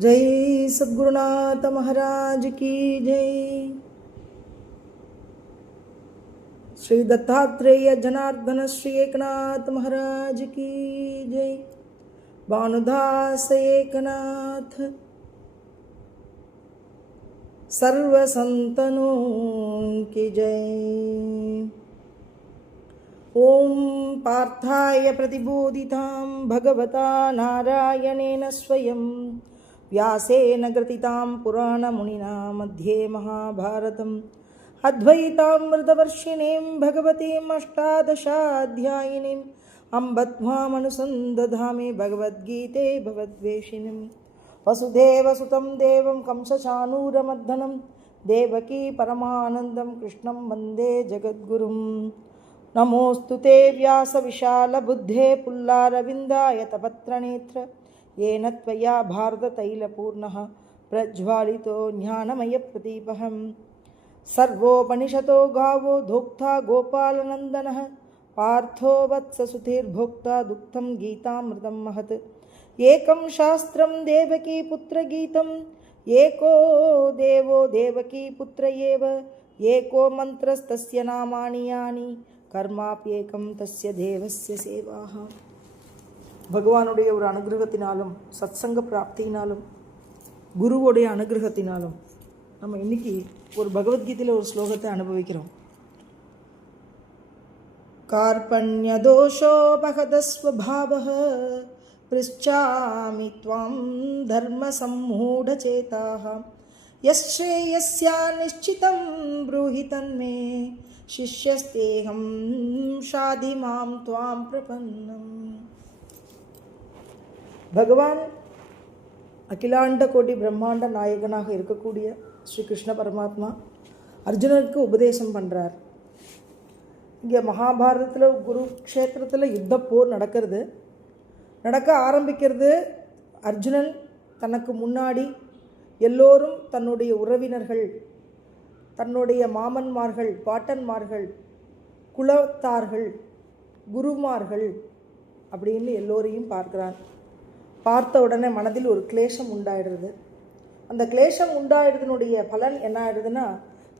जय सद्गुरुनाथ महाराज की जय। श्री दत्तात्रेय जनार्दन श्री एकनाथ महाराज की जय। भानुदास एकनाथ। सर्व संतनों की जय। ॐ पार्थाय प्रतिबोधितां भगवता नारायणेन स्वयं। व्यासेन ग्रथितां पुराणमुनिना मध्ये महाभारतम्। अद्वैतामृतवर्षिणीं भगवतीम् अष्टादशाध्यायिनीम्। अम्ब त्वामनुसन्दधामि भगवद्गीते भगवद्वेषिणीं वसुदेवसुतं देवं कंसचानूरमर्दनं देवकी परमानन्दं कृष्णं वन्दे जगद्गुरुम्। नमोऽस्तु ते व्यासविशालबुद्धे पुल्लारविन्दाय तपत्रनेत्र येन त्वया भारततैलपूर्णः प्रज्वालितो ज्ञानमयप्रदीपहं सर्वोपनिषतो गावो धोक्ता गोपालनन्दनः, पार्थो वत्ससुधीर्भोक्ता दुग्धं गीतामृतं महत्। एकं शास्त्रं देवकीपुत्रगीतम् एको देवो देवकीपुत्र एव एको मन्त्रस्तस्य नामानि यानि। कर्माप्येकं तस्य देवस्य सेवाः। பகவானுடைய ஒரு அனுகிரகத்தினாலும் சத்சங்க பிராப்தியினாலும் குருவோடைய அனுகிரகத்தினாலும் நம்ம இன்னைக்கு ஒரு பகவத்கீதையில் ஒரு ஸ்லோகத்தை அனுபவிக்கிறோம் कार्पण्यदोषोपहतस्वभावः पृच्छामि त्वां धर्मसम्मूढचेताः यश्रेयस्या निश्चितं ब्रूहि तन्मे शिष्यस्तेऽहं शाधि मां त्वां प्रपन्नम् பகவான் அகிலாண்ட கோடி பிரம்மாண்ட நாயகனாக இருக்கக்கூடிய ஸ்ரீ கிருஷ்ண பரமாத்மா அர்ஜுனனுக்கு உபதேசம் பண்ணுறார் இங்கே மகாபாரதத்தில் குருக்ஷேத்திரத்தில் யுத்த போர் நடக்கிறது. நடக்க ஆரம்பிக்கிறது அர்ஜுனன் தனக்கு முன்னாடி எல்லோரும் தன்னுடைய உறவினர்கள் தன்னுடைய மாமன்மார்கள் பாட்டன்மார்கள் குலத்தார்கள் குருமார்கள் அப்படின்னு எல்லோரையும் பார்க்கிறான். பார்த்த உடனே மனதில் ஒரு கிளேஷம் உண்டாயிடுது. அந்த கிளேஷம் உண்டாயிடுதுனுடைய பலன் என்ன ஆயிடுதுன்னா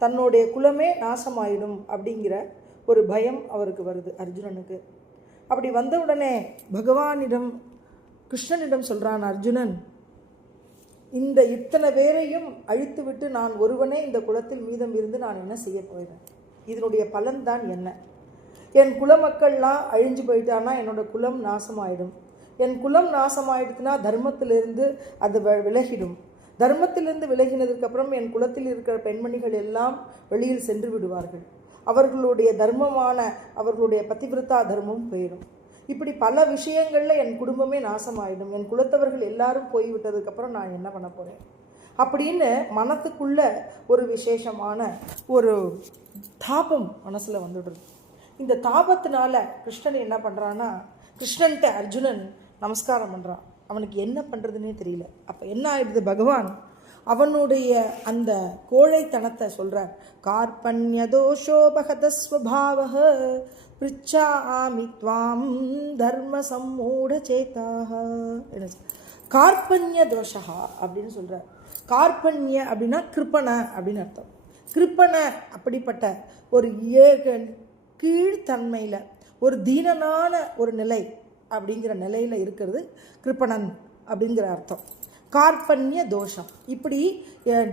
தன்னுடைய குலமே நாசமாயிடும் அப்படிங்கிற ஒரு பயம் அவருக்கு வருது அர்ஜுனனுக்கு. அப்படி வந்த உடனே பகவானிடம் கிருஷ்ணனிடம் சொல்கிறான் அர்ஜுனன் இந்த இத்தனை பேரையும் அழித்துவிட்டு நான் ஒருவனே இந்த குலத்தில் மீதம் இருந்து நான் என்ன செய்ய போயிடுறேன் இதனுடைய பலன் தான் என்ன? என் குல மக்கள்லாம் அழிஞ்சு போயிட்டான்னா என்னோட குலம் நாசமாயிடும். என் குலம் நாசமாயிடுச்சுன்னா தர்மத்திலிருந்து அது விலகிடும். தர்மத்திலிருந்து விலகினதுக்கப்புறம் என் குலத்தில் இருக்கிற பெண்மணிகள் எல்லாம் வெளியில் சென்று விடுவார்கள். அவர்களுடைய தர்மமான அவர்களுடைய பதிவிரதா தர்மம் போயிடும். இப்படி பல விஷயங்களில் என் குடும்பமே நாசமாயிடும். என் குலத்தவர்கள் எல்லாரும் போய்விட்டதுக்கப்புறம் நான் என்ன பண்ண போகிறேன் அப்படின்னு மனத்துக்குள்ள ஒரு விசேஷமான ஒரு தாபம் மனசில் வந்துடுது. இந்த தாபத்தினால கிருஷ்ணன் என்ன பண்ணுறான்னா கிருஷ்ணன்ட்ட அர்ஜுனன் நமஸ்காரம் பண்ணுறான் அவனுக்கு என்ன பண்ணுறதுனே தெரியல. அப்போ என்ன ஆயிடுது? பகவான் அவனுடைய அந்த கோழைத்தனத்தை சொல்கிறார் கார்பண்யதோஷோபகதஸ்வபாவ பிரிச்சாமி துவாம் தர்ம சம்மூட சேதாக கார்பண்ய தோஷா அப்படின்னு சொல்கிறார் கார்பண்ய அப்படின்னா கிருப்பண அப்படின்னு அர்த்தம். கிருப்பண அப்படிப்பட்ட ஒரு ஏக கீழ்த்தன்மையில் ஒரு தீனனான ஒரு நிலை அப்படிங்கிற நிலையில் இருக்கிறது கிருப்பணன் அப்படிங்கிற அர்த்தம். கார்பண்ய தோஷம். இப்படி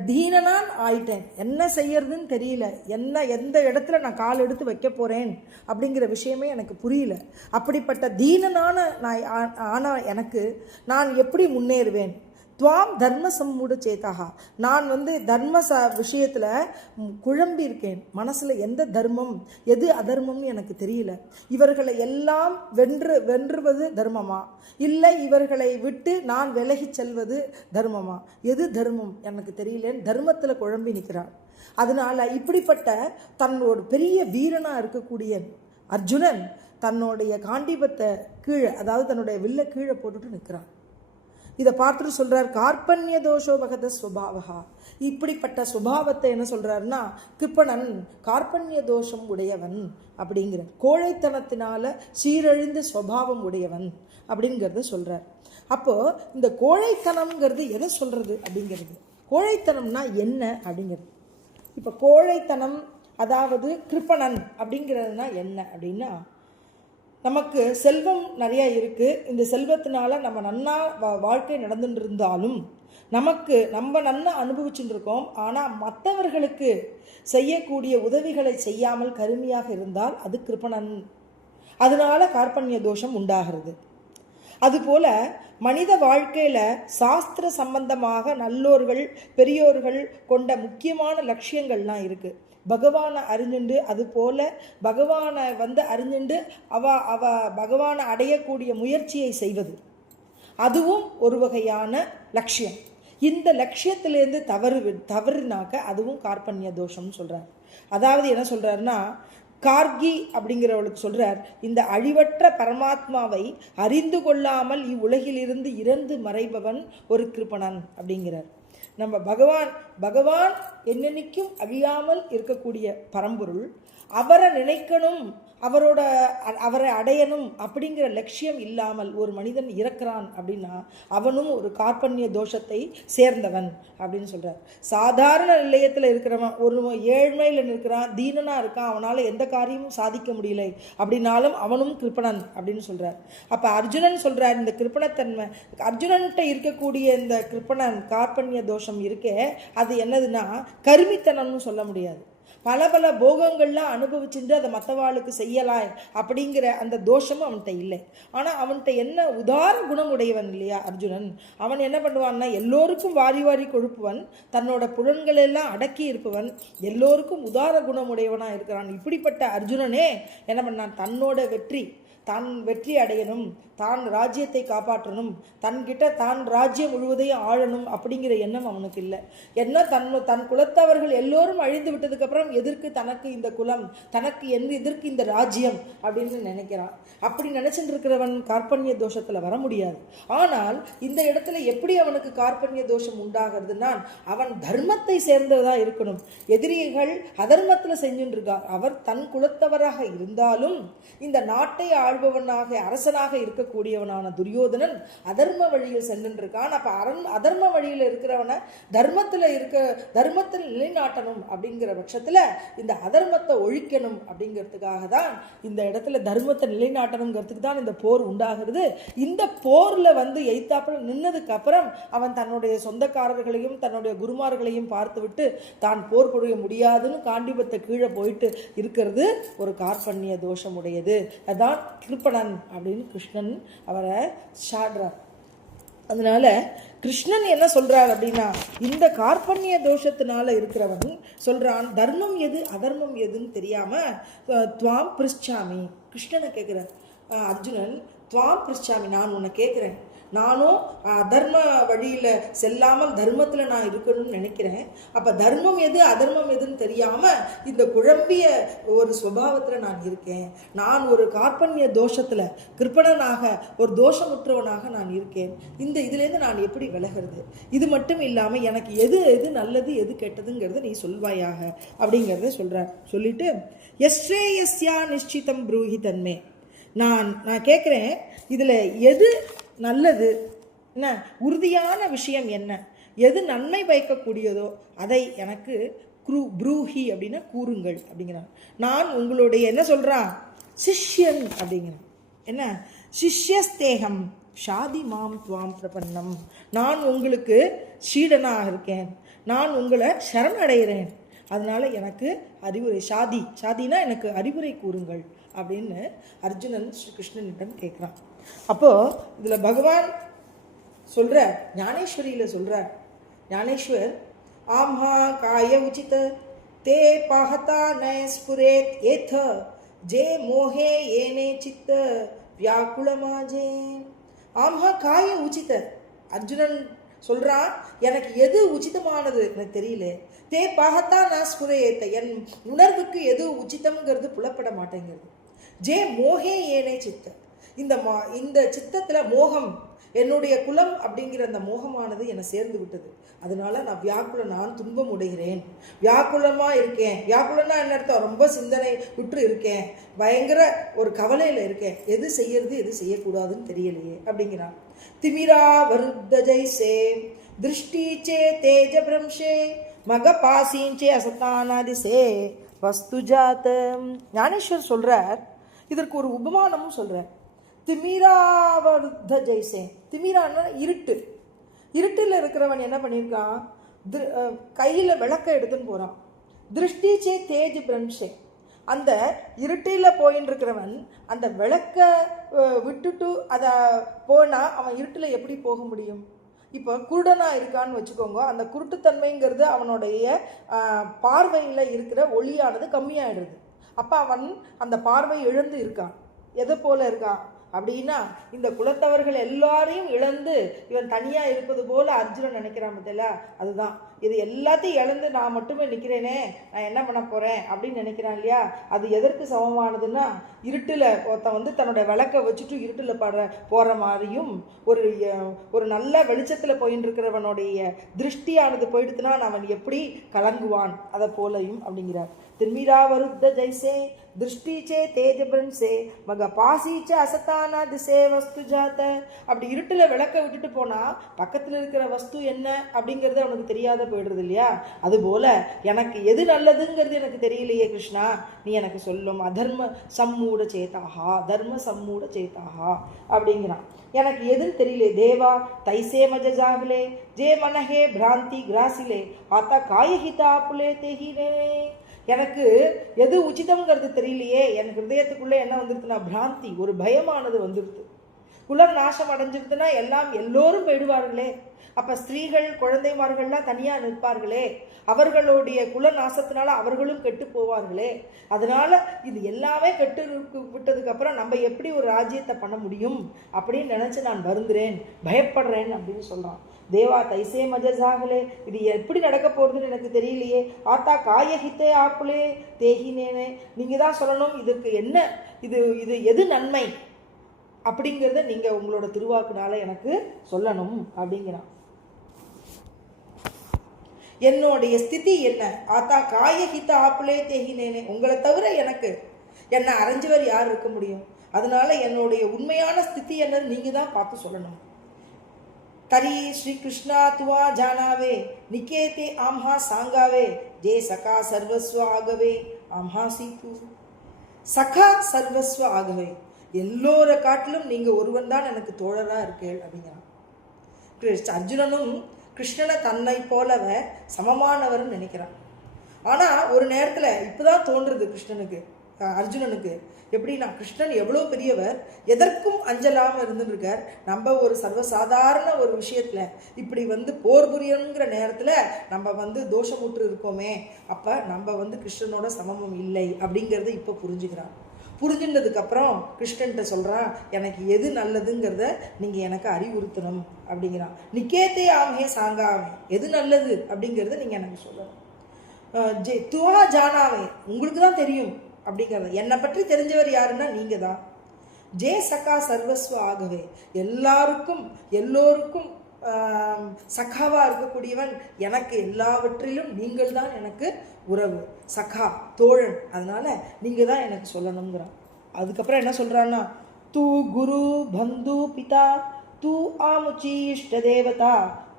தீனனான் ஆயிட்டேன். என்ன செய்யறதுன்னு தெரியல. என்ன எந்த இடத்துல நான் கால் எடுத்து வைக்க போகிறேன் அப்படிங்கிற விஷயமே எனக்கு புரியல. அப்படிப்பட்ட தீனனான நான் ஆனால் ஆன எனக்கு நான் எப்படி முன்னேறுவேன்? துவாம் தர்ம சம்மூட சேதாக. நான் வந்து தர்ம ச விஷயத்தில் குழம்பி இருக்கேன். மனசில் எந்த தர்மம் எது அதர்மம்னு எனக்கு தெரியல. இவர்களை எல்லாம் வென்று வென்றுவது தர்மமா? இல்லை இவர்களை விட்டு நான் விலகி செல்வது தர்மமா? எது தர்மம்? எனக்கு தெரியலேன்னு தர்மத்தில் குழம்பி நிற்கிறான் அதனால இப்படிப்பட்ட தன்னோட பெரிய வீரனாக இருக்கக்கூடிய அர்ஜுனன் தன்னுடைய காண்டிபத்தை கீழே அதாவது தன்னுடைய வில்ல கீழே போட்டுட்டு நிற்கிறான் இதை பார்த்துட்டு சொல்கிறார் கார்பண்ய தோஷோ பகத சுபாவகா இப்படிப்பட்ட சுபாவத்தை என்ன சொல்கிறாருன்னா கிருப்பணன் கார்பண்ய தோஷம் உடையவன் அப்படிங்கிற கோழைத்தனத்தினால சீரழிந்த சுபாவம் உடையவன் அப்படிங்கிறத சொல்கிறார் அப்போது இந்த கோழைத்தனம்ங்கிறது எதை சொல்கிறது அப்படிங்கிறது? கோழைத்தனம்னா என்ன அப்படிங்கிறது? இப்போ கோழைத்தனம் அதாவது கிருப்பணன் அப்படிங்கிறதுனா என்ன அப்படின்னா நமக்கு செல்வம் நிறையா இருக்குது இந்த செல்வத்தினால நம்ம நன்னா வா- வாழ்க்கை நடந்துட்டு இருந்தாலும் நமக்கு நம்ம நன்னா அனுபவிச்சுட்டு இருக்கோம் ஆனால் மற்றவர்களுக்கு செய்யக்கூடிய உதவிகளை செய்யாமல் கருமையாக இருந்தால் அது கிருபணன். அதனால கார்பண்ய தோஷம் உண்டாகிறது. அதுபோல மனித வாழ்க்கையில் சாஸ்திர சம்பந்தமாக நல்லோர்கள் பெரியோர்கள் கொண்ட முக்கியமான லட்சியங்கள்லாம் இருக்குது பகவானை அறிஞ்சுண்டு அது போல் பகவானை வந்து அறிஞ்சுண்டு அவ அவ பகவானை அடையக்கூடிய முயற்சியை செய்வது. அதுவும் ஒரு வகையான லட்சியம். இந்த லட்சியத்திலேருந்து தவறு வி- தவறுனாக்க அதுவும் கார்பண்ய தோஷம்னு சொல்கிறார் அதாவது என்ன சொல்கிறாருன்னா கார்கி அப்படிங்கிறவளுக்கு சொல்கிறார் இந்த அழிவற்ற பரமாத்மாவை அறிந்து கொள்ளாமல் இவ்வுலகிலிருந்து இறந்து மறைபவன் ஒரு கிருப்பணன் அப்படிங்கிறார். நம்ம பகவான் பகவான் என்னென்னைக்கும் அழியாமல் இருக்கக்கூடிய பரம்பொருள் அவரை நினைக்கணும். அவரோட அ- அவரை அடையணும் அப்படிங்கிற லட்சியம் இல்லாமல் ஒரு மனிதன் இறக்கிறான் அப்படின்னா அவனும் ஒரு கார்பண்ய தோஷத்தை சேர்ந்தவன் அப்படின்னு சொல்கிறார் சாதாரண நிலையத்தில் இருக்கிறவன் ஒரு ஏழ்மையில் இருக்கிறான் தீனனாக இருக்கான் அவனால் எந்த காரியமும் சாதிக்க முடியலை அப்படின்னாலும் அவனும் கிருப்பணன் அப்படின்னு சொல்கிறார் அப்போ அர்ஜுனன் சொல்கிறார் இந்த கிருப்பணத்தன்மை அர்ஜுனன்கிட்ட இருக்கக்கூடிய இந்த கிருப்பணன் கார்பண்ய தோஷம் இருக்கே அது என்னதுன்னா கருமித்தனம்னு சொல்ல முடியாது. பல பல போகங்கள்லாம் அனுபவிச்சுட்டு அதை மற்றவாளுக்கு செய்யலாம் அப்படிங்கிற அந்த தோஷமும் அவன்கிட்ட இல்லை. ஆனால் அவன்கிட்ட என்ன உதார குணம் உடையவன் இல்லையா அர்ஜுனன்? அவன் என்ன பண்ணுவான்னா எல்லோருக்கும் வாரி வாரி கொழுப்புவன் தன்னோட புலன்கள் எல்லாம் அடக்கி இருப்பவன் எல்லோருக்கும் உதார குணம் உடையவனாக இருக்கிறான். இப்படிப்பட்ட அர்ஜுனனே என்ன பண்ணான்? தன்னோட வெற்றி தான் வெற்றி அடையணும் தான் ராஜ்யத்தை காப்பாற்றணும் தன்கிட்ட தான் ராஜ்யம் முழுவதையும் ஆளணும் அப்படிங்கிற எண்ணம் அவனுக்கு இல்லை. என்ன தன் தன் குலத்தவர்கள் எல்லோரும் அழிந்து விட்டதுக்கப்புறம் எதற்கு தனக்கு இந்த குலம் தனக்கு எந்த எதற்கு இந்த ராஜ்யம் அப்படின்னு நினைக்கிறான். அப்படி நினைச்சிட்டு இருக்கிறவன் கார்பண்ய தோஷத்தில் வர முடியாது. ஆனால் இந்த இடத்துல எப்படி அவனுக்கு கார்பண்ய தோஷம் உண்டாகிறதுனா அவன் தர்மத்தை சேர்ந்ததாக இருக்கணும். எதிரிகள் அதர்மத்தில் செஞ்சுட்டு இருக்கார் அவர் தன் குலத்தவராக இருந்தாலும் இந்த நாட்டை ஆள்பவனாக அரசனாக இருக்கக்கூடியவனான துரியோதனன் அதர்ம வழியில் சென்றுருக்கான். அப்போ அரண் அதர்ம வழியில் இருக்கிறவனை தர்மத்தில் இருக்க தர்மத்தில் நிலைநாட்டணும் அப்படிங்கிற பட்சத்துல இந்த அதர்மத்தை ஒழிக்கணும் அப்படிங்கிறதுக்காக தான் இந்த இடத்துல தர்மத்தை நிலைநாட்டணுங்கிறதுக்கு தான் இந்த போர் உண்டாகிறது. இந்த போர்ல வந்து எய்த்தாப்பில் நின்னதுக்கு அப்புறம் அவன் தன்னுடைய சொந்தக்காரர்களையும் தன்னுடைய குருமார்களையும் பார்த்துவிட்டு தான் போர் புரிய முடியாதுன்னு காண்டிபத்தை கீழே போயிட்டு இருக்கிறது ஒரு கார்பண்ய தோஷமுடையது. அதான் கிருப்பணன் அப்படின்னு கிருஷ்ணன் அவரை சாடுறார். அதனால கிருஷ்ணன் என்ன சொல்றார் அப்படின்னா இந்த கார்பண்ய தோஷத்தினால இருக்கிறவன் சொல்றான் தர்மம் எது அதர்மம் எதுன்னு தெரியாம துவாம் பிரிச்சாமி கிருஷ்ணனை கேட்குறார் அர்ஜுனன் துவாம் பிரிச்சாமி நான் உன்னை கேட்குறேன் நானும் அதர்ம வழியில் செல்லாமல் தர்மத்தில் நான் இருக்கணும்னு நினைக்கிறேன். அப்போ தர்மம் எது அதர்மம் எதுன்னு தெரியாமல் இந்த குழம்பிய ஒரு சுபாவத்தில் நான் இருக்கேன். நான் ஒரு கார்பண்ய தோஷத்தில் கிருப்பணனாக ஒரு தோஷமுற்றவனாக நான் இருக்கேன். இந்த இதுலேருந்து நான் எப்படி விலகிறது? இது மட்டும் இல்லாமல் எனக்கு எது எது நல்லது எது கெட்டதுங்கிறது நீ சொல்வாயாக அப்படிங்கிறத சொல்கிறார் சொல்லிட்டு எஸ்ரேயஸ்யா நிச்சிதம் புரூஹி தன்மே. நான் நான் கேட்குறேன் இதில் எது நல்லது. என்ன? உறுதியான விஷயம் என்ன? எது நன்மை பயக்கக்கூடியதோ அதை எனக்கு குரு ப்ரூஹி அப்படின்னா கூறுங்கள் அப்படிங்கிறான். நான் உங்களுடைய என்ன சொல்கிறான் சிஷ்யன் அப்படிங்கிறான். என்ன? சிஷ்யஸ்தேகம். ஷாதி மாம் துவாம் பிரபன்னம். நான் உங்களுக்கு சீடனாக இருக்கேன். நான் உங்களை சரணடைகிறேன் அதனால் எனக்கு அறிவுரை ஷாதி. ஷாதினா எனக்கு அறிவுரை கூறுங்கள். அப்படின்னு அர்ஜுனன் ஸ்ரீ கிருஷ்ணனிடம் கேட்குறான். அப்போது இதில் பகவான் சொல்கிற ஞானேஸ்வரியில் சொல்கிறார் ஞானேஸ்வர் ஆம்ஹா காய உச்சித தே பாகதா நயஸ்புரேத் ஸ்புரேத் ஜே மோஹே ஏனே சித்த வியாக்குளமாஜே ஆம்ஹா காய உச்சித. அர்ஜுனன் சொல்கிறான் எனக்கு எது உச்சிதமானது? எனக்கு தெரியல. தே பாகத்தா நான் ஸ்புரேத்த என் உணர்வுக்கு எது உச்சிதம்ங்கிறது புலப்பட மாட்டேங்கிறது. ஜே மோகே ஏனே சித்த. இந்த மா இந்த சித்தத்தில் மோகம் என்னுடைய குலம் அப்படிங்கிற அந்த மோகமானது என்னை சேர்ந்து விட்டது. அதனால நான் வியாக்குலம் நான் துன்பம் உடைகிறேன். வியாக்குலமாக இருக்கேன். வியாக்குலம்னா என்ன அர்த்தம்? ரொம்ப சிந்தனை விட்டு இருக்கேன். பயங்கர ஒரு கவலையில் இருக்கேன். எது செய்யறது எது செய்யக்கூடாதுன்னு தெரியலையே அப்படிங்கிறான். திமிரா வருத்த ஜெய்சே திருஷ்டிச்சே தேஜ பிரம்சே மக பாசீஞ்சே அசத்தானாதிசே வஸ்துஜாத்தம் ஞானேஸ்வர் சொல்கிறார் இதற்கு ஒரு உபமானமும் சொல்கிறேன் திமிராவருத்த ஜெய்சே. திமிரான்னா இருட்டு. இருட்டில் இருக்கிறவன் என்ன பண்ணியிருக்கான்? திரு கையில் விளக்க எடுத்துன்னு போகிறான் திருஷ்டிச்சே தேஜ் பிரம்ஷே அந்த இருட்டில் போயின்னு இருக்கிறவன் அந்த விளக்க விட்டுட்டு அதை போனால் அவன் இருட்டில் எப்படி போக முடியும்? இப்போ குருடனாக இருக்கான்னு வச்சுக்கோங்க. அந்த குருட்டுத்தன்மைங்கிறது அவனுடைய பார்வையில் இருக்கிற ஒளியானது கம்மியாயிடுது. அப்போ அவன் அந்த பார்வை எழுந்து இருக்கான். எதை போல இருக்கான் அப்படின்னா இந்த குலத்தவர்கள் எல்லாரையும் இழந்து இவன் தனியாக இருப்பது போல அர்ஜுனன் நினைக்கிறான் பார்த்தல அதுதான். இது எல்லாத்தையும் இழந்து நான் மட்டுமே நிற்கிறேனே நான் என்ன பண்ண போகிறேன் அப்படின்னு நினைக்கிறான் இல்லையா? அது எதற்கு சமமானதுன்னா இருட்டில் ஒருத்தன் வந்து தன்னோட விளக்க வச்சுட்டு இருட்டில் பாடுற போகிற மாதிரியும் ஒரு ஒரு நல்ல வெளிச்சத்தில் போயின்னு இருக்கிறவனுடைய திருஷ்டியானது போயிடுத்துனா அவன் எப்படி கலங்குவான்? அதை போலையும் அப்படிங்கிறார். திரும்பிராவருத்த ஜெய்சே திருஷ்டிச்சே தேஜ பிரன்சே மக பாசிச்ச அசத்தானா திசே வஸ்து ஜாத்த அப்படி இருட்டில் விளக்க விட்டுட்டு போனால் பக்கத்தில் இருக்கிற வஸ்து என்ன அப்படிங்கிறது அவனுக்கு தெரியாத போயிடுறது இல்லையா அதுபோல எனக்கு எது நல்லதுங்கிறது எனக்கு தெரியலையே கிருஷ்ணா. நீ எனக்கு சொல்லும் அதர்ம சம்மூட சேதாகா தர்ம சம்மூட சேதாகா அப்படிங்கிறான். எனக்கு எதுன்னு தெரியல தேவா தைசே மஜ ஜே மனஹே பிராந்தி கிராசிலே ஆத்தா காயஹிதா புலே தெஹினே எனக்கு எது உச்சிதம்ங்கிறது தெரியலையே என் ஹிருதயத்துக்குள்ளே என்ன வந்துருதுன்னா பிராந்தி ஒரு பயமானது வந்துருது குலம் நாசம் அடைஞ்சிருதுன்னா எல்லாம் எல்லோரும் போயிடுவார்களே. அப்போ ஸ்திரீகள் குழந்தைமார்கள்லாம் தனியாக நிற்பார்களே. அவர்களுடைய குல நாசத்தினால அவர்களும் கெட்டு போவார்களே. அதனால இது எல்லாமே கெட்டு விட்டதுக்கப்புறம் நம்ம எப்படி ஒரு ராஜ்யத்தை பண்ண முடியும் அப்படின்னு நினச்சி நான் வருந்துறேன் பயப்படுறேன் அப்படின்னு சொல்கிறான் தேவா தைசே மஜசாகலே இது எப்படி நடக்க போகிறதுன்னு எனக்கு தெரியலையே. ஆத்தா காயகித்தே ஆப்புலே தேகினேனே. நீங்கள் தான் சொல்லணும் இதுக்கு என்ன இது இது எது நன்மை? அப்படிங்கிறத நீங்கள் உங்களோட திருவாக்குனால எனக்கு சொல்லணும் அப்படிங்கிறான். என்னுடைய ஸ்திதி என்ன? ஆத்தா காயஹித்த ஆப்பிளே தேகினேனே. உங்களை தவிர எனக்கு என்னை அரைஞ்சவர் யார் இருக்க முடியும்? அதனால என்னுடைய உண்மையான ஸ்திதி என்னன்னு நீங்கள் தான் பார்த்து சொல்லணும். தரி ஸ்ரீ கிருஷ்ணா துவா ஜானாவே நிக்கேதே ஆம்ஹா சாங்காவே ஜே சகா சர்வஸ்வ ஆகவே ஆம்ஹா சீப்பு. சகா சர்வஸ்வ ஆகவே. எல்லோரை காட்டிலும் நீங்கள் ஒருவன் தான் எனக்கு தோழராக இருக்கேள் அப்படிங்கிறான். அர்ஜுனனும் கிருஷ்ணனை தன்னை போலவ சமமானவர்னு நினைக்கிறான். ஆனால் ஒரு நேரத்தில் இப்போ தான் தோன்றுது கிருஷ்ணனுக்கு அர்ஜுனனுக்கு. எப்படின்னா கிருஷ்ணன் எவ்வளோ பெரியவர் எதற்கும் அஞ்சலாமல் இருந்துருக்கார். நம்ம ஒரு சர்வசாதாரண ஒரு விஷயத்தில் இப்படி வந்து போர் புரியணுங்கிற நேரத்தில் நம்ம வந்து தோஷமுற்று இருக்கோமே அப்போ நம்ம வந்து கிருஷ்ணனோட சமமம் இல்லை அப்படிங்கிறத இப்போ புரிஞ்சுக்கிறான். புரிஞ்சுனதுக்கு அப்புறம் கிருஷ்ணன்ட்ட சொல்கிறான் எனக்கு எது நல்லதுங்கிறத நீங்கள் எனக்கு அறிவுறுத்தணும் அப்படிங்கிறான். நிக்கேத்தே ஆமே சாங்காமே எது நல்லது? அப்படிங்கிறத நீங்கள் எனக்கு சொல்லணும். ஜெ துவா ஜானாவே உங்களுக்கு தான் தெரியும் அப்படிங்கிறது. என்னை பற்றி தெரிஞ்சவர் யாருன்னா நீங்கள் தான் ஜே சகா சர்வஸ்வ ஆகவே எல்லாருக்கும் எல்லோருக்கும் சகாவாக இருக்கக்கூடியவன் எனக்கு எல்லாவற்றிலும் நீங்கள் தான் எனக்கு உறவு. சகா தோழன். அதனால் நீங்கள் தான் எனக்கு சொல்லணுங்கிறான் அதுக்கப்புறம் என்ன சொல்கிறான்னா தூ குரு பந்து பிதா தூ ஆமுச்சி இஷ்ட தேவதா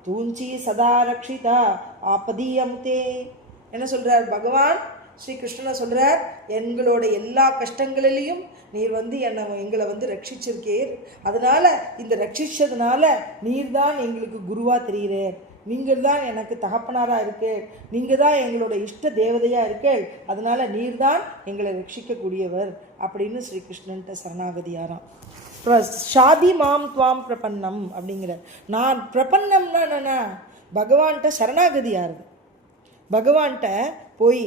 தூஞ்சி சதா ரக்ஷிதா ஆபதியம் தே. என்ன சொல்கிறார் பகவான்? ஸ்ரீ கிருஷ்ணனை சொல்கிறார் எங்களோட எல்லா கஷ்டங்களிலையும் நீர் வந்து என்னை எங்களை வந்து ரட்சிச்சிருக்கீர். அதனால் இந்த ரட்சிச்சதுனால நீர் தான் எங்களுக்கு குருவாக தெரிகிறேன் நீங்கள் தான் எனக்கு தகப்பனாராக இருக்கு. நீங்கள் தான் எங்களோட இஷ்ட தேவதையாக இருக்கேள் அதனால் நீர் தான் எங்களை ரட்சிக்கக்கூடியவர். அப்படின்னு ஸ்ரீ கிருஷ்ணன்ட்ட சரணாகதியாராம் ஷாதி மாம் துவாம் பிரபன்னம் அப்படிங்கிற நான் பிரபன்னம்னா என்னன்னா பகவான்கிட்ட சரணாகதி ஆறுது. பகவான்கிட்ட போய்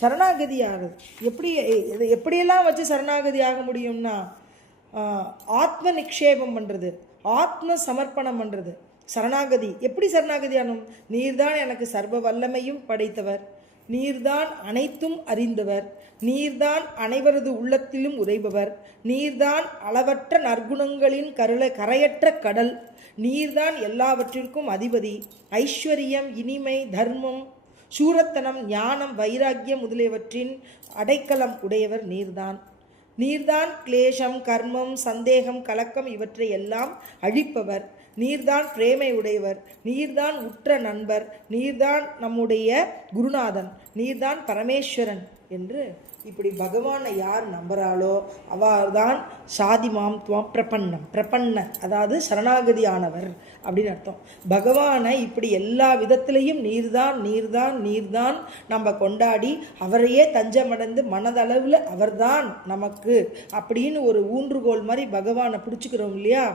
சரணாகதி ஆகுது. எப்படி எப்படியெல்லாம் வச்சு சரணாகதி ஆக முடியும்னா ஆத்ம நிக்ஷேபம் பண்ணுறது ஆத்ம சமர்ப்பணம் பண்ணுறது சரணாகதி. எப்படி சரணாகதி ஆனும்? நீர்தான் எனக்கு சர்வ வல்லமையும் படைத்தவர். நீர்தான் அனைத்தும் அறிந்தவர். நீர்தான் அனைவரது உள்ளத்திலும் உறைபவர் நீர்தான் அளவற்ற நற்குணங்களின் கருள கரையற்ற கடல். நீர்தான் எல்லாவற்றிற்கும் அதிபதி. ஐஸ்வர்யம் இனிமை தர்மம் சூரத்தனம் ஞானம் வைராக்கியம் முதலியவற்றின் அடைக்கலம் உடையவர் நீர்தான். நீர்தான் கிளேஷம் கர்மம் சந்தேகம் கலக்கம் இவற்றை எல்லாம் அழிப்பவர். நீர்தான் பிரேமை உடையவர். நீர்தான் உற்ற நண்பர். நீர்தான் நம்முடைய குருநாதன். நீர்தான் பரமேஸ்வரன் என்று இப்படி பகவானை யார் நம்புகிறாளோ அவர்தான் சாதிமாம் துவம் பிரபன்னம் பிரபன்ன அதாவது சரணாகதி ஆனவர் அப்படின்னு அர்த்தம். பகவானை இப்படி எல்லா விதத்திலையும் நீர்தான் நீர்தான் நீர்தான் நம்ம கொண்டாடி அவரையே தஞ்சமடைந்து மனதளவில் அவர்தான் நமக்கு அப்படின்னு ஒரு ஊன்றுகோல் மாதிரி பகவானை பிடிச்சிக்கிறோம் இல்லையா?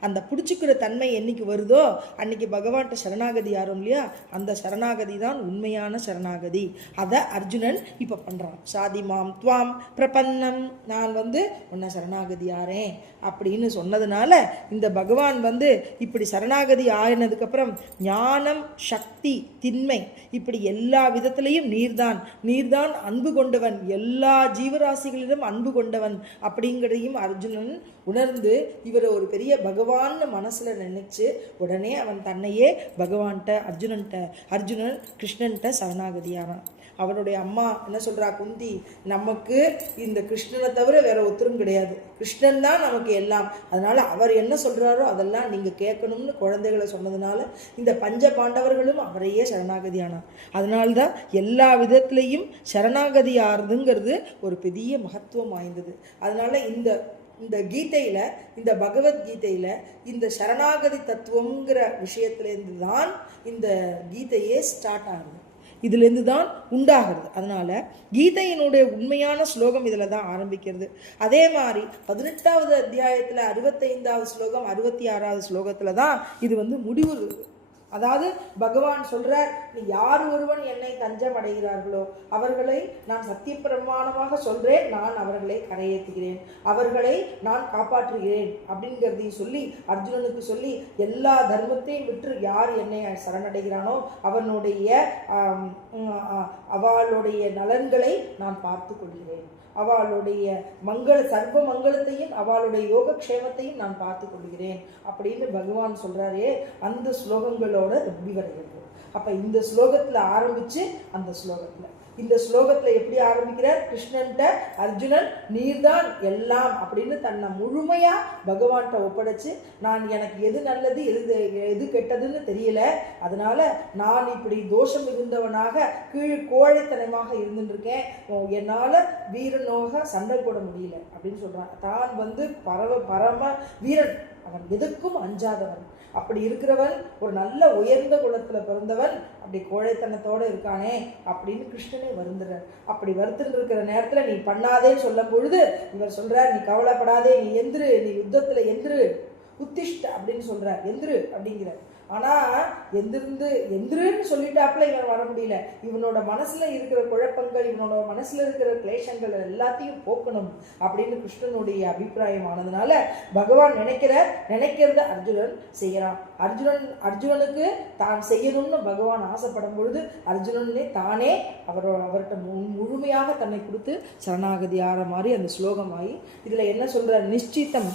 அந்த பிடிச்சிக்கிற தன்மை என்னைக்கு வருதோ அன்னைக்கு பகவான்கிட்ட சரணாகதி ஆறும் இல்லையா? அந்த சரணாகதி தான் உண்மையான சரணாகதி. அதை அர்ஜுனன் இப்போ பண்ணுறான் சாதி மாம் துவாம் பிரபன்னம். நான் வந்து உன்னை சரணாகதி ஆறேன் அப்படின்னு சொன்னதுனால இந்த பகவான் வந்து இப்படி சரணாகதி ஆயினதுக்கப்புறம் ஞானம் சக்தி திண்மை இப்படி எல்லா விதத்திலையும் நீர்தான். நீர்தான் அன்பு கொண்டவன். எல்லா ஜீவராசிகளிலும் அன்பு கொண்டவன் அப்படிங்கிறதையும் அர்ஜுனன் உணர்ந்து இவர் ஒரு பெரிய பகவான் பகவான்னு மனசில் நினச்சி உடனே அவன் தன்னையே பகவான்கிட்ட அர்ஜுனன்ட்ட அர்ஜுனன் கிருஷ்ணன்கிட்ட சரணாகதியானான். அவனுடைய அம்மா என்ன சொல்கிறா குந்தி நமக்கு இந்த கிருஷ்ணனை தவிர வேற ஒருத்தரும் கிடையாது. கிருஷ்ணன் தான் நமக்கு எல்லாம். அதனால் அவர் என்ன சொல்கிறாரோ அதெல்லாம் நீங்கள் கேட்கணும்னு குழந்தைகளை சொன்னதுனால இந்த பஞ்ச பாண்டவர்களும் அவரையே சரணாகதியானார் அதனால்தான் எல்லா விதத்துலேயும் சரணாகதி ஆறுதுங்கிறது ஒரு பெரிய மகத்துவம் வாய்ந்தது. அதனால இந்த இந்த கீதையில் இந்த பகவத்கீதையில் இந்த சரணாகதி தத்துவங்கிற விஷயத்துலேருந்து தான் இந்த கீதையே ஸ்டார்ட் ஆகுது. இதுலேருந்து தான் உண்டாகிறது அதனால் கீதையினுடைய உண்மையான ஸ்லோகம் இதில் தான் ஆரம்பிக்கிறது. அதே மாதிரி பதினெட்டாவது அத்தியாயத்தில் அறுபத்தைந்தாவது ஸ்லோகம் அறுபத்தி ஆறாவது ஸ்லோகத்தில் தான் இது வந்து முடிவு அதாவது பகவான் சொல்கிறார் யார் ஒருவன் என்னை தஞ்சம் அடைகிறார்களோ அவர்களை நான் சத்திய பிரமாணமாக சொல்கிறேன் நான் அவர்களை கரையேற்றுகிறேன். அவர்களை நான் காப்பாற்றுகிறேன். அப்படிங்கிறதையும் சொல்லி அர்ஜுனனுக்கு சொல்லி எல்லா தர்மத்தையும் விற்று யார் என்னை சரணடைகிறானோ அவனுடைய அவளுடைய நலன்களை நான் பார்த்து கொள்கிறேன். அவளுடைய மங்கள சர்வ மங்களத்தையும் அவளுடைய யோகக்ஷேமத்தையும் நான் பார்த்து கொள்கிறேன். அப்படின்னு பகவான் சொல்கிறாரே அந்த ஸ்லோகங்களோட முடிவடைகிறது அப்போ இந்த ஸ்லோகத்தில் ஆரம்பித்து அந்த ஸ்லோகத்தில். இந்த ஸ்லோகத்தில் எப்படி ஆரம்பிக்கிறார்? கிருஷ்ணன்ட்ட அர்ஜுனன் நீர்தான் எல்லாம் அப்படின்னு தன்னை முழுமையாக பகவான்கிட்ட ஒப்படைச்சு நான் எனக்கு எது நல்லது எது எது கெட்டதுன்னு தெரியல. அதனால நான் இப்படி தோஷம் இருந்தவனாக கீழ் கோழைத்தனமாக இருந்துருக்கேன். என்னால் வீரனோக சண்டை போட முடியல அப்படின்னு சொல்கிறான் தான் வந்து பரவ பரம வீரன். அவன் எதுக்கும் அஞ்சாதவன். அப்படி இருக்கிறவன் ஒரு நல்ல உயர்ந்த குலத்தில் பிறந்தவன் அப்படி கோழைத்தனத்தோட இருக்கானே அப்படின்னு கிருஷ்ணனே வருந்துறார். அப்படி வருத்துட்டு இருக்கிற நேரத்தில் நீ பண்ணாதேன்னு சொல்லும் பொழுது இவர் சொல்கிறார் நீ கவலைப்படாதே நீ எந்திரு நீ யுத்தத்தில் எந்திரு. உத்திஷ்ட அப்படின்னு சொல்கிறார் எந்திரு அப்படிங்கிறார். ஆனா எந்திருந்து எந்திருன்னு சொல்லிட்டாப்புல இவன் வர முடியல. இவனோட மனசுல இருக்கிற குழப்பங்கள் இவனோட மனசுல இருக்கிற கிளேஷங்கள் எல்லாத்தையும் போக்கணும் அப்படின்னு கிருஷ்ணனுடைய அபிப்பிராயம் ஆனதுனால பகவான் நினைக்கிற நினைக்கிறத அர்ஜுனன் செய்யறான். அர்ஜுனன் அர்ஜுனனுக்கு தான் செய்யணும்னு பகவான் ஆசைப்படும் பொழுது அர்ஜுனனே தானே அவரோட அவர்கிட்ட மு- முழுமையாக தன்னை கொடுத்து சரணாகதி ஆற மாதிரி அந்த ஸ்லோகமாகி இதுல என்ன சொல்ற நிச்சித்தம்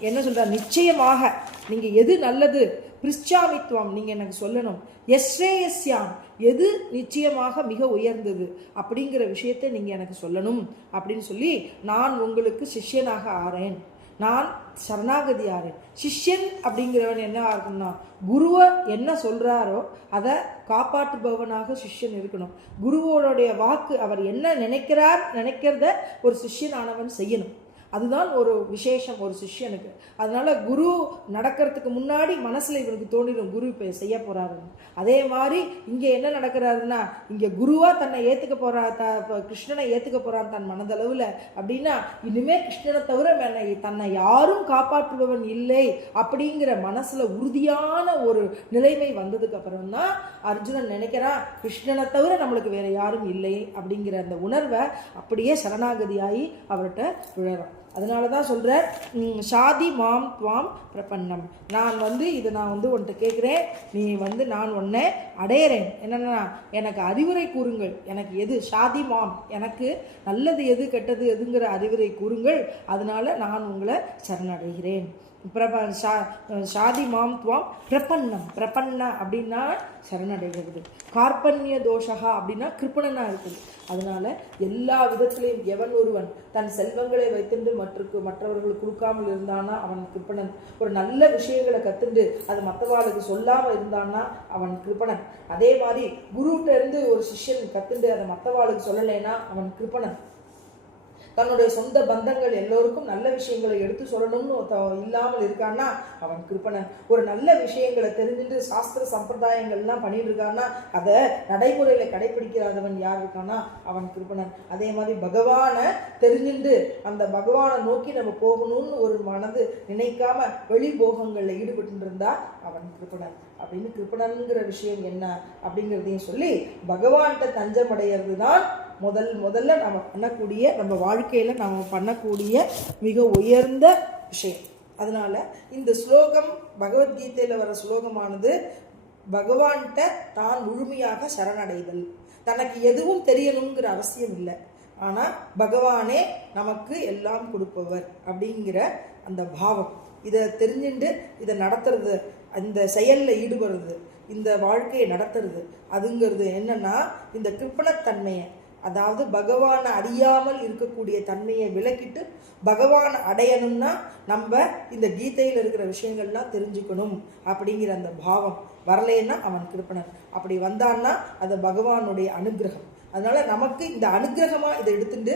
என்ன சொல்றார்? நிச்சயமாக. நீங்க எது நல்லது பிரிச்சாமித்வம் நீங்கள் எனக்கு சொல்லணும். எஸ்ரேயஸ்யாம் எது நிச்சயமாக மிக உயர்ந்தது அப்படிங்கிற விஷயத்தை நீங்கள் எனக்கு சொல்லணும் அப்படின்னு சொல்லி நான் உங்களுக்கு சிஷ்யனாக ஆறேன். நான் சரணாகதி ஆறேன். சிஷ்யன் அப்படிங்கிறவன் என்ன ஆகணும்னா குருவை என்ன சொல்கிறாரோ அதை காப்பாற்றுபவனாக சிஷ்யன் இருக்கணும். குருவோடைய வாக்கு அவர் என்ன நினைக்கிறார் நினைக்கிறத ஒரு சிஷ்யனானவன் செய்யணும். அதுதான் ஒரு விசேஷம் ஒரு சிஷ்யனுக்கு. அதனால் குரு நடக்கிறதுக்கு முன்னாடி மனசில் இவனுக்கு தோண்டிடும் குரு இப்போ செய்ய போகிறாருன்னு அதே மாதிரி இங்கே என்ன நடக்கிறாருன்னா இங்கே குருவா தன்னை ஏற்றுக்க போகிறா த இப்போ கிருஷ்ணனை ஏற்றுக்க போகிறான் தன் மனதளவில் அப்படின்னா இனிமேல் கிருஷ்ணனை தவிர என்னை தன்னை யாரும் காப்பாற்றுபவன் இல்லை அப்படிங்கிற மனசில் உறுதியான ஒரு நிலைமை வந்ததுக்கு அப்புறம் தான் அர்ஜுனன் நினைக்கிறான் கிருஷ்ணனை தவிர நம்மளுக்கு வேற யாரும் இல்லை அப்படிங்கிற அந்த உணர்வை அப்படியே சரணாகதியாகி அவர்கிட்ட விழறான். அதனால தான் சொல்கிறார் ஷாதி மாம் துவாம் பிரபன்னம். நான் வந்து இதை நான் வந்து உன்கிட்ட கேட்குறேன் நீ வந்து நான் உன்னை அடையிறேன். என்னென்னா எனக்கு அறிவுரை கூறுங்கள். எனக்கு எது ஷாதி மாம் எனக்கு நல்லது எது கெட்டது எதுங்கிற அறிவுரை கூறுங்கள். அதனால நான் உங்களை சரணடைகிறேன். பிரப ஷா ஷாதி மாம் துவாம் பிரபன்னம். பிரபன்ன அப்படின்னா சரணடைகிறது. கார்பண்ய தோஷகா அப்படின்னா கிருப்பணனாக இருக்குது. அதனால எல்லா விதத்திலையும் எவன் ஒருவன் தன் செல்வங்களை வைத்துண்டு மற்றக்கு மற்றவர்களுக்கு கொடுக்காமல் இருந்தானா அவன் கிருப்பணன். ஒரு நல்ல விஷயங்களை கத்துண்டு அது மற்றவாளுக்கு சொல்லாமல் இருந்தான்னா அவன் கிருப்பணன். அதே மாதிரி குருகிட்ட இருந்து ஒரு சிஷ்யன் கத்துண்டு அதை மற்றவாளுக்கு சொல்லலைன்னா அவன் கிருப்பணன். தன்னுடைய சொந்த பந்தங்கள் எல்லோருக்கும் நல்ல விஷயங்களை எடுத்து சொல்லணும்னு இல்லாமல் இருக்கான்னா அவன் கிருப்பணன். ஒரு நல்ல விஷயங்களை தெரிஞ்சுட்டு சாஸ்திர சம்பிரதாயங்கள்லாம் பண்ணிட்டு இருக்கான்னா அதை நடைமுறையில் கடைபிடிக்கிறாதவன் யார் இருக்கான்னா அவன் கிருப்பணன். அதே மாதிரி பகவானை தெரிஞ்சுட்டு அந்த பகவானை நோக்கி நம்ம போகணும்னு ஒரு மனது நினைக்காம வெளி போகங்களில் ஈடுபட்டு இருந்தா அவன் கிருப்பணன். அப்படின்னு கிருப்பணன்கிற விஷயம் என்ன அப்படிங்கிறதையும் சொல்லி பகவான்கிட்ட தஞ்சம் அடையிறது தான் முதல் முதல்ல நம்ம பண்ணக்கூடிய நம்ம வாழ்க்கையில் நம்ம பண்ணக்கூடிய மிக உயர்ந்த விஷயம். அதனால் இந்த ஸ்லோகம் பகவத்கீதையில் வர ஸ்லோகமானது பகவான்கிட்ட தான் முழுமையாக சரணடைதல். தனக்கு எதுவும் தெரியணுங்கிற அவசியம் இல்லை. ஆனால் பகவானே நமக்கு எல்லாம் கொடுப்பவர் அப்படிங்கிற அந்த பாவம். இதை தெரிஞ்சுண்டு இதை நடத்துறது அந்த செயலில் ஈடுபடுறது இந்த வாழ்க்கையை நடத்துறது அதுங்கிறது என்னென்னா இந்த கிருப்பணத்தன்மையை. அதாவது பகவானை அறியாமல் இருக்கக்கூடிய தன்மையை விலக்கிட்டு பகவானை அடையணும்னா நம்ம இந்த கீதையில் இருக்கிற விஷயங்கள்லாம் தெரிஞ்சுக்கணும் அப்படிங்கிற அந்த பாவம் வரலேன்னா அவன் கிருப்பணன். அப்படி வந்தான்னா அது பகவானுடைய அனுகிரகம். அதனால நமக்கு இந்த அனுகிரகமாக இதை எடுத்துட்டு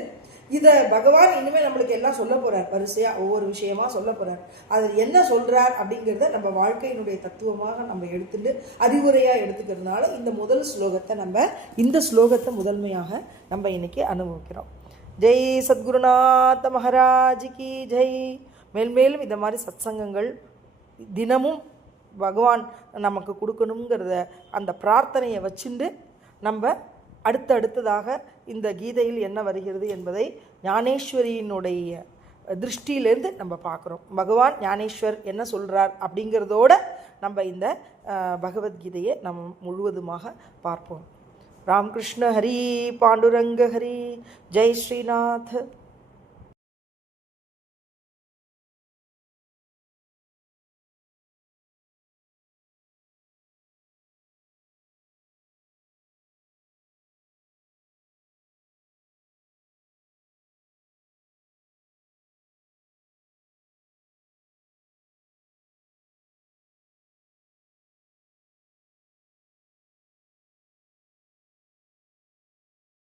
இதை பகவான் இனிமேல் நம்மளுக்கு எல்லாம் சொல்ல போகிறார் வரிசையாக ஒவ்வொரு விஷயமா சொல்ல போகிறார் அது என்ன சொல்கிறார் அப்படிங்கிறத நம்ம வாழ்க்கையினுடைய தத்துவமாக நம்ம எடுத்துட்டு அறிவுரையாக எடுத்துக்கிறதுனால இந்த முதல் ஸ்லோகத்தை நம்ம இந்த ஸ்லோகத்தை முதன்மையாக நம்ம இன்னைக்கு அனுபவிக்கிறோம். ஜெய் சத்குருநாத மகாராஜ் கி ஜெய். மேல்மேலும் இந்த மாதிரி சத்சங்கங்கள் தினமும் பகவான் நமக்கு கொடுக்கணுங்கிறத அந்த பிரார்த்தனையை வச்சுண்டு நம்ம அடுத்தடுத்ததாக இந்த கீதையில் என்ன வருகிறது என்பதை ஞானேஸ்வரியினுடைய திருஷ்டியிலேருந்து நம்ம பார்க்குறோம். பகவான் ஞானேஸ்வர் என்ன சொல்கிறார் அப்படிங்கிறதோட நம்ம இந்த பகவத்கீதையை நம்ம முழுவதுமாக பார்ப்போம். ராமகிருஷ்ண ஹரி பாண்டுரங்க ஹரி ஜெய் ஸ்ரீநாத்.